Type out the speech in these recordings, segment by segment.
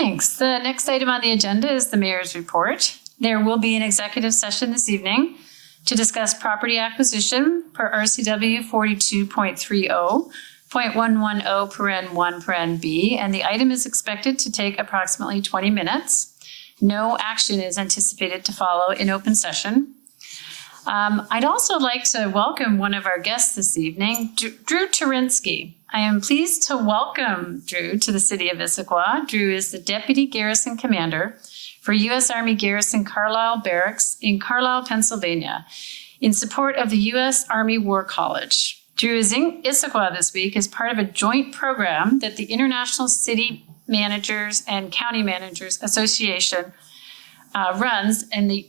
Thanks. The next item on the agenda is the mayor's report. There will be an executive session this evening to discuss property acquisition per RCW 42.30.110(1)(b), and the item is expected to take approximately 20 minutes. No action is anticipated to follow in open session. I'd also like to welcome one of our guests this evening, Drew Turinsky. I am pleased to welcome Drew to the city of Issaquah. Drew is the Deputy Garrison Commander for U.S. Army Garrison Carlisle Barracks in Carlisle, Pennsylvania, in support of the U.S. Army War College. Drew is in Issaquah this week as part of a joint program that the International City Managers and County Managers Association runs, and the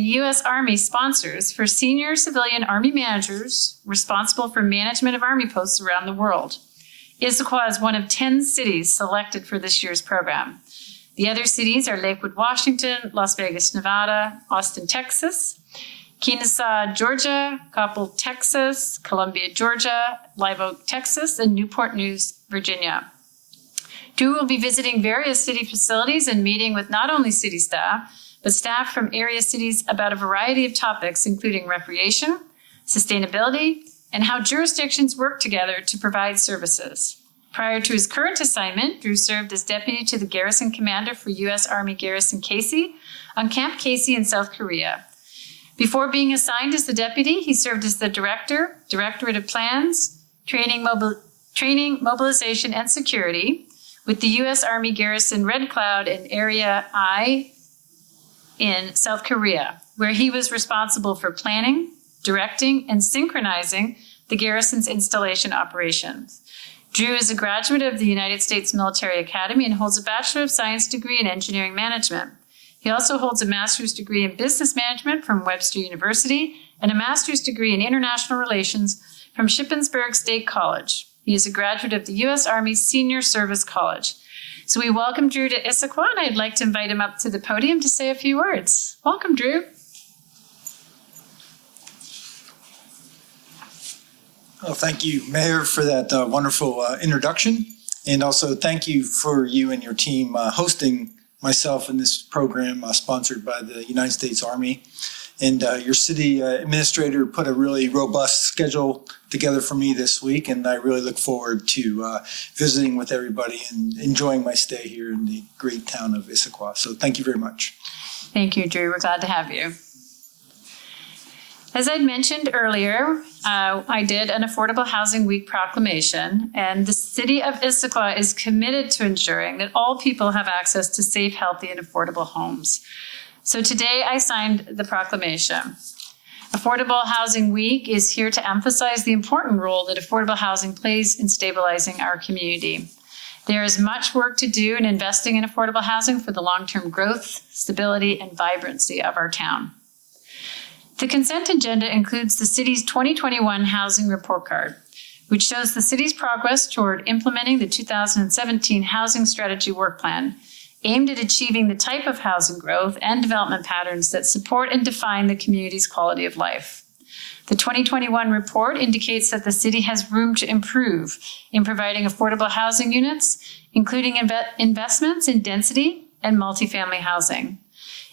U.S. Army sponsors for senior civilian Army managers responsible for management of Army posts around the world. Issaquah is one of 10 cities selected for this year's program. The other cities are Lakewood, Washington, Las Vegas, Nevada, Austin, Texas, Kennesaw, Georgia, Coppell, Texas, Columbia, Georgia, Live Oak, Texas, and Newport News, Virginia. Drew will be visiting various city facilities and meeting with not only city staff, but staff from area cities about a variety of topics, including recreation, sustainability, and how jurisdictions work together to provide services. Prior to his current assignment, Drew served as deputy to the garrison commander for U.S. Army Garrison Casey on Camp Casey in South Korea. Before being assigned as the deputy, he served as the Directorate of Plans, Training, Mobilization, and Security with the U.S. Army Garrison Red Cloud and Area I in South Korea, where he was responsible for planning, directing, and synchronizing the garrison's installation operations. Drew is a graduate of the United States Military Academy and holds a Bachelor of Science degree in Engineering Management. He also holds a master's degree in Business Management from Webster University and a master's degree in International Relations from Shippensburg State College. He is a graduate of the U.S. Army Senior Service College. So we welcome Drew to Issaquah, and I'd like to invite him up to the podium to say a few words. Welcome, Drew. Well, thank you, Mayor, for that wonderful introduction. And also thank you for you and your team hosting myself in this program sponsored by the United States Army. And your city administrator put a really robust schedule together for me this week, and I really look forward to visiting with everybody and enjoying my stay here in the great town of Issaquah. So thank you very much. Thank you, Drew. We're glad to have you. As I'd mentioned earlier, I did an Affordable Housing Week proclamation, and the city of Issaquah is committed to ensuring that all people have access to safe, healthy, and affordable homes. So today I signed the proclamation. Affordable Housing Week is here to emphasize the important role that affordable housing plays in stabilizing our community. There is much work to do in investing in affordable housing for the long-term growth, stability, and vibrancy of our town. The consent agenda includes the city's 2021 Housing Report Card, which shows the city's progress toward implementing the 2017 Housing Strategy Work Plan, aimed at achieving the type of housing growth and development patterns that support and define the community's quality of life. The 2021 report indicates that the city has room to improve in providing affordable housing units, including investments in density and multifamily housing.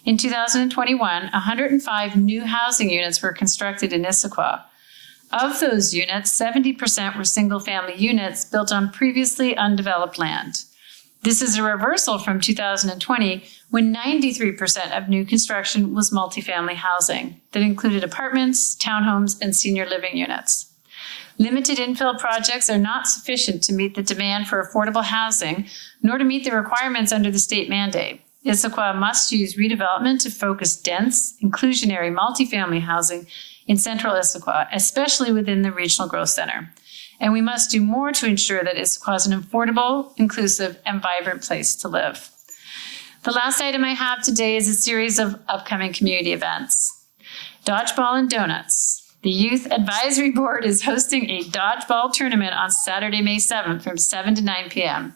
In 2021, 105 new housing units were constructed in Issaquah. Of those units, 70% were single-family units built on previously undeveloped land. This is a reversal from 2020, when 93% of new construction was multifamily housing that included apartments, townhomes, and senior living units. Limited infill projects are not sufficient to meet the demand for affordable housing, nor to meet the requirements under the state mandate. Issaquah must use redevelopment to focus dense, inclusionary multifamily housing in central Issaquah, especially within the Regional Growth Center. And we must do more to ensure that Issaquah is an affordable, inclusive, and vibrant place to live. The last item I have today is a series of upcoming community events. Dodgeball and Donuts. The Youth Advisory Board is hosting a dodgeball tournament on Saturday, May 7th from 7 to 9 p.m.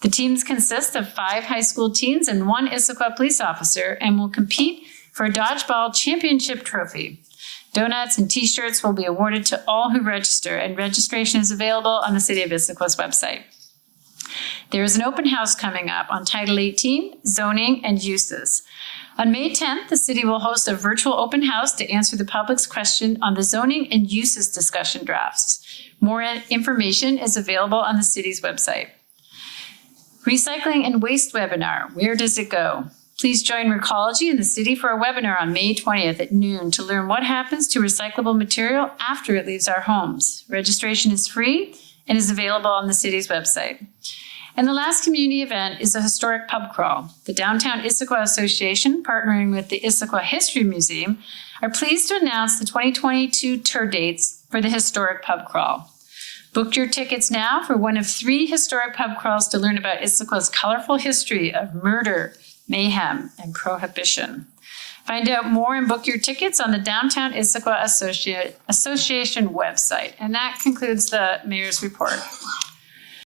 The teams consist of 5 high school teams and 1 Issaquah police officer and will compete for a dodgeball championship trophy. Donuts and t-shirts will be awarded to all who register, and registration is available on the City of Issaquah's website. There is an open house coming up on Title 18, Zoning and Uses. On May 10th, the city will host a virtual open house to answer the public's question on the zoning and uses discussion drafts. More information is available on the city's website. Recycling and waste webinar, where does it go? Please join Recology in the city for a webinar on May 20th at noon to learn what happens to recyclable material after it leaves our homes. Registration is free and is available on the city's website. And the last community event is a historic pub crawl. The Downtown Issaquah Association, partnering with the Issaquah History Museum, are pleased to announce the 2022 tour dates for the historic pub crawl. Book your tickets now for one of 3 historic pub crawls to learn about Issaquah's colorful history of murder, mayhem, and prohibition. Find out more and book your tickets on the Downtown Issaquah Association website. And that concludes the mayor's report.